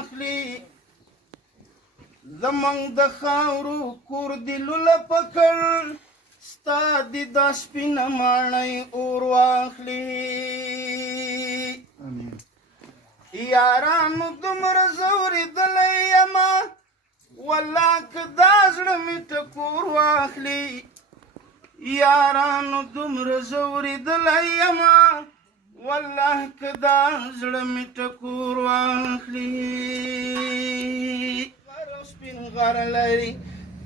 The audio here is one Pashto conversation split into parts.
اخلي زمنګ د خاورو کور دی لوله پکړ ستا د دا سپینه ماڼۍ اور واخلي یارانو دومره ځورېدلی یمه والله که دا زړه مې ټکور واخلي یارانو دومره ځورېدلی یمه والله که دا زړه مې ټکور واخلي سپین غر لري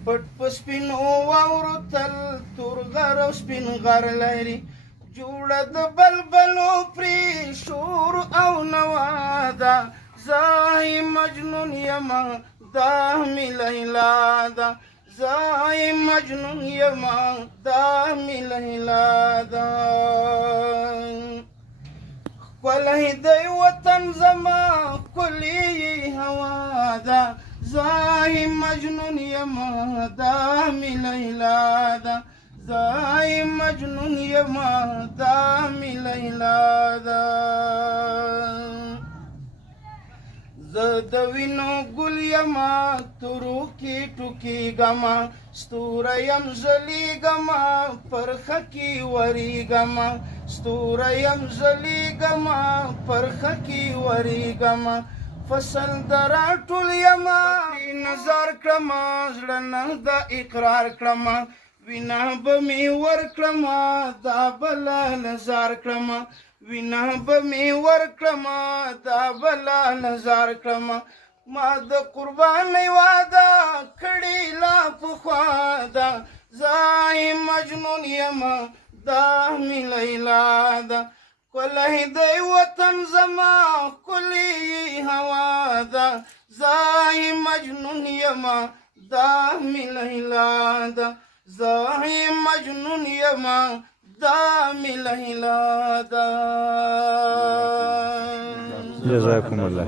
پټ په سپینو واورو تل تور غر او سپین غر لري جوړه د بلبلو پرې شور او نوا ده زه مجنون یمه دا مې لیلا ده زه مجنون یمه دا مې لیلا ده ښکلی دی وطن زما ښکلې هوا ده زه مجنون یمه دا مې لیلا ده زه مجنون یمه دا مې لیلا ده زه د وینو ګل یمه تورو کې ټوکېږمه ستوری یم ځلیږمه پرخه کې ورېږمه ستوری یم ځلیږمه پرخه کې ورېږمه فصل د راټول یمه نظر کړمه زړه نه دا اقرار کړمه وینا به مې ورکړمه دا بله نظر کړمه وینا به مې ورکړمه دا بله نظر کړمه ما د قربانۍ واده کړې لا پخوا ده زه مجنون یمه دا مې لیلا ده ښکلی دی وطن زما ښکلې هوا ده زه مجنون یمه دا مې لیلا ده زه مجنون یمه دا مې لیلا ده جزاكم الله.